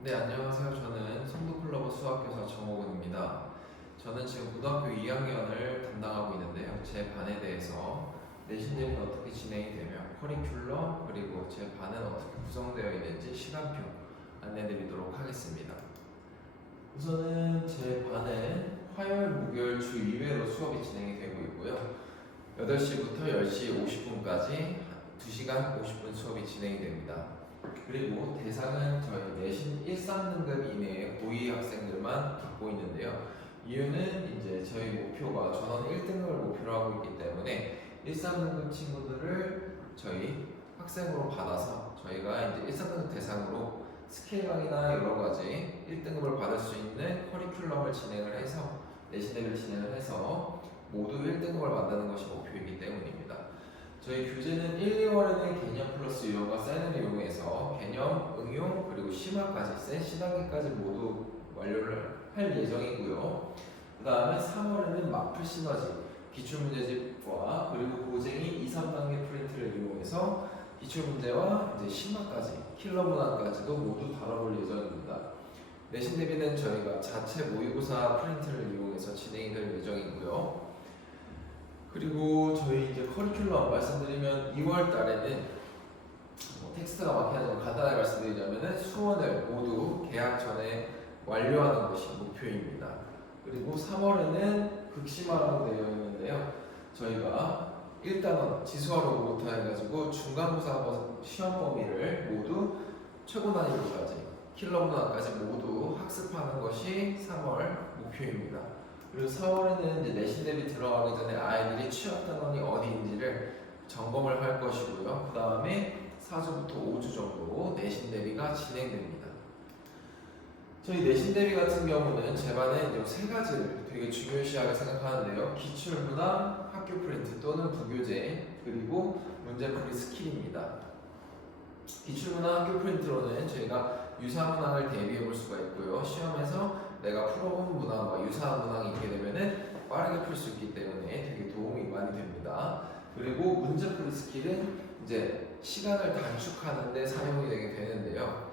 네, 안녕하세요. 저는 송도클로버 수학교사 정호근입니다. 저는 지금 고등학교 2학년을 담당하고 있는데요. 제 반에 대해서 내신 대비는 어떻게 진행이 되며 커리큘럼 그리고 제 반은 어떻게 구성되어 있는지 시간표 안내드리도록 하겠습니다. 우선은 제 반은 화요일, 목요일 주 2회로 수업이 진행이 되고 있고요. 8시부터 10시 50분까지 2시간 50분 수업이 진행이 됩니다. 그리고 대상은 저희 내신 1, 3등급 이내의 고2 학생들만 받고 있는데요. 이유는 이제 저희 목표가 전원 1등급을 목표로 하고 있기 때문에 1, 3등급 친구들을 저희 학생으로 받아서 저희가 이제 1, 3등급 대상으로 스케일 강의나 여러 가지 1등급을 받을 수 있는 커리큘럼을 진행을 해서 내신 대비를 진행을 해서 모두 1등급을 만드는 것이 목표이기 때문입니다. 저희 교재는 1, 2월에는 개념 플러스 유형과 사인을 이용해서 개념, 응용, 그리고 심화까지 센 C단계까지 모두 완료를 할 예정이고요. 그 다음에 3월에는 마플 시너지, 기출문제집과 그리고 고쟁이 2, 3단계 프린트를 이용해서 기출문제와 이제 심화까지, 킬러 문항까지도 모두 다뤄볼 예정입니다. 내신 대비는 저희가 자체 모의고사 프린트를 이용해서 진행이 될 예정이고요. 그리고 저희 이제 커리큘럼 말씀드리면 2월 달에는 텍스트가 막히지만 간단하게 말씀드리자면은 수원을 모두 개학 전에 완료하는 것이 목표입니다. 그리고 3월에는 극심화라고 되어 있는데요. 저희가 1단원 지수화로부터 해가지고 중간고사 시험 범위를 모두 최고 난이도까지 킬러 문항까지 모두 학습하는 것이 3월 목표입니다. 그리고 4월에는 이제 내신 대비 들어가기 전에 아이들이 취업 단원이 어디인지를 점검을 할 것이고요. 그 다음에 4주부터 5주 정도 내신 대비가 진행됩니다. 저희 내신 대비 같은 경우는 제 반에 이제 세 가지를 되게 중요시하게 생각하는데요. 기출문항, 학교 프린트 또는 부교재, 그리고 문제풀이 스킬입니다. 기출문항, 학교 프린트로는 저희가 유사한 문항을 대비해 볼 수가 있고요. 시험에서 내가 풀어본 문항과 유사한 문항이 있게 되면은 빠르게 풀 수 있기 때문에 되게 도움이 많이 됩니다. 그리고 문제풀이 스킬은 이제 시간을 단축하는 데 사용이 되게 되는데요.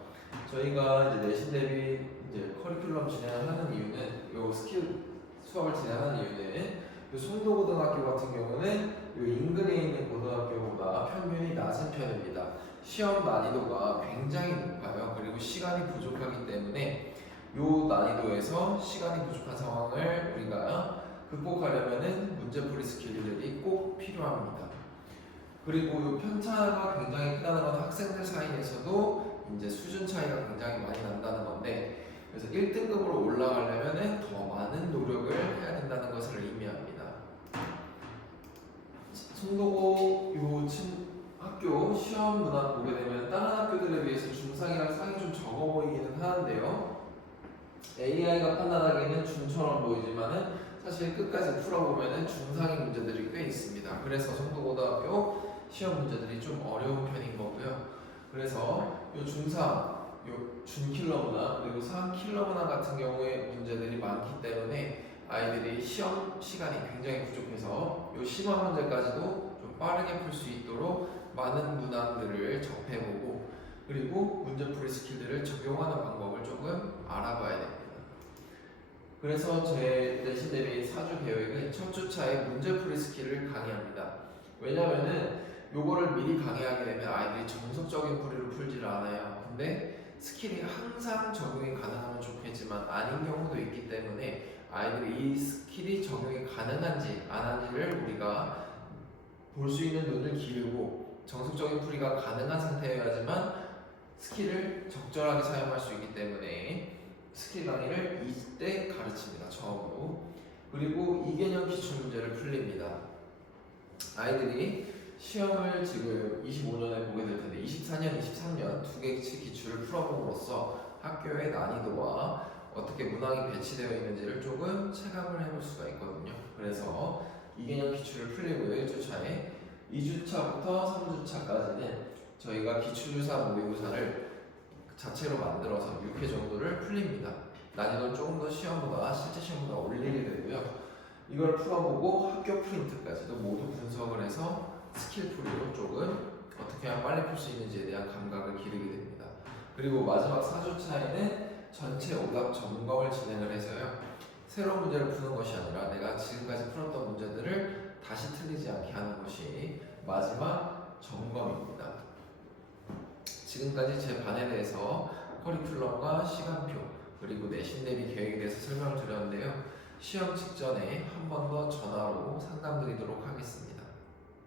저희가 이제 내신 대비 이제 커리큘럼 진행을 하는 이유는 요 스킬 수업을 진행하는 이유는 요 송도고등학교 같은 경우는 요 인근에 있는 고등학교보다 평균이 낮은 편입니다. 시험 난이도가 굉장히 높아요. 그리고 시간이 부족하기 때문에 요 난이도에서 시간이 부족한 상황을 우리가 극복하려면은 문제풀이 스킬들이 꼭 필요합니다. 그리고 요 편차가 굉장히 크다는 건 학생들 사이에서도 이제 수준 차이가 굉장히 많이 난다는 건데, 그래서 1등급으로 올라가려면은 더 많은 노력을 해야 된다는 것을 의미합니다. 송도고 학교 시험 문항 보게 되면 다른 학교들에 비해서 중상이랑 상이 좀 적어 보이기는 하는데요. AI가 판단하기에는 중처럼 보이지만은 사실 끝까지 풀어보면은 중상의 문제들이 꽤 있습니다. 그래서 송도고등학교 시험 문제들이 좀 어려운 편인 거고요. 그래서 요 중상, 요 준킬러 문항 그리고 상킬러 문항 같은 경우에 문제들이 많기 때문에 아이들이 시험 시간이 굉장히 부족해서 요 심화 문제까지도 좀 빠르게 풀 수 있도록 많은 문항들을 접해보고 그리고 문제풀이 스킬들을 적용하는 방법을 조금 알아봐야 됩니다. 그래서 제 내신 대비 4주 계획은 첫 주차에 문제풀이 스킬을 강의합니다. 왜냐면은 요거를 미리 강의하게 되면 아이들이 정석적인 풀이로 풀지를 않아요. 근데 스킬이 항상 적용이 가능하면 좋겠지만 아닌 경우도 있기 때문에 아이들이 이 스킬이 적용이 가능한지 안 한지를 우리가 볼 수 있는 눈을 기울이고 정석적인 풀이가 가능한 상태여야지만 스킬을 적절하게 사용할 수 있기 때문에 스킬 강의를 이때 가르칩니다. 처음으로. 그리고 이개념 기출 문제를 풀립니다. 아이들이 시험을 지금 25년에 보게 될 텐데 24년, 23년 두 개의 기출을 풀어봄으로써 학교의 난이도와 어떻게 문항이 배치되어 있는지를 조금 체감을 해볼 수가 있거든요. 그래서 이개념 기출을 풀리고요. 1주차에 2주차부터 3주차까지는 저희가 기출유사 모의고사를 자체로 만들어서 6회 정도를 풀립니다. 난이도를 조금 더 시험보다 실제 시험보다 올리게 되고요. 이걸 풀어보고 학교 프린트까지도 모두 분석을 해서 스킬 풀이로 조금 어떻게 하면 빨리 풀 수 있는지에 대한 감각을 기르게 됩니다. 그리고 마지막 4주차에는 전체 오답 점검을 진행을 해서요. 새로운 문제를 푸는 것이 아니라 내가 지금까지 풀었던 문제들을 다시 틀리지 않게 하는 것이 마지막 점검입니다. 지금까지 제 반에 대해서 커리큘럼과 시간표 그리고 내신 대비 계획에 대해서 설명을 드렸는데요. 시험 직전에 한 번 더 전화로 상담드리도록 하겠습니다.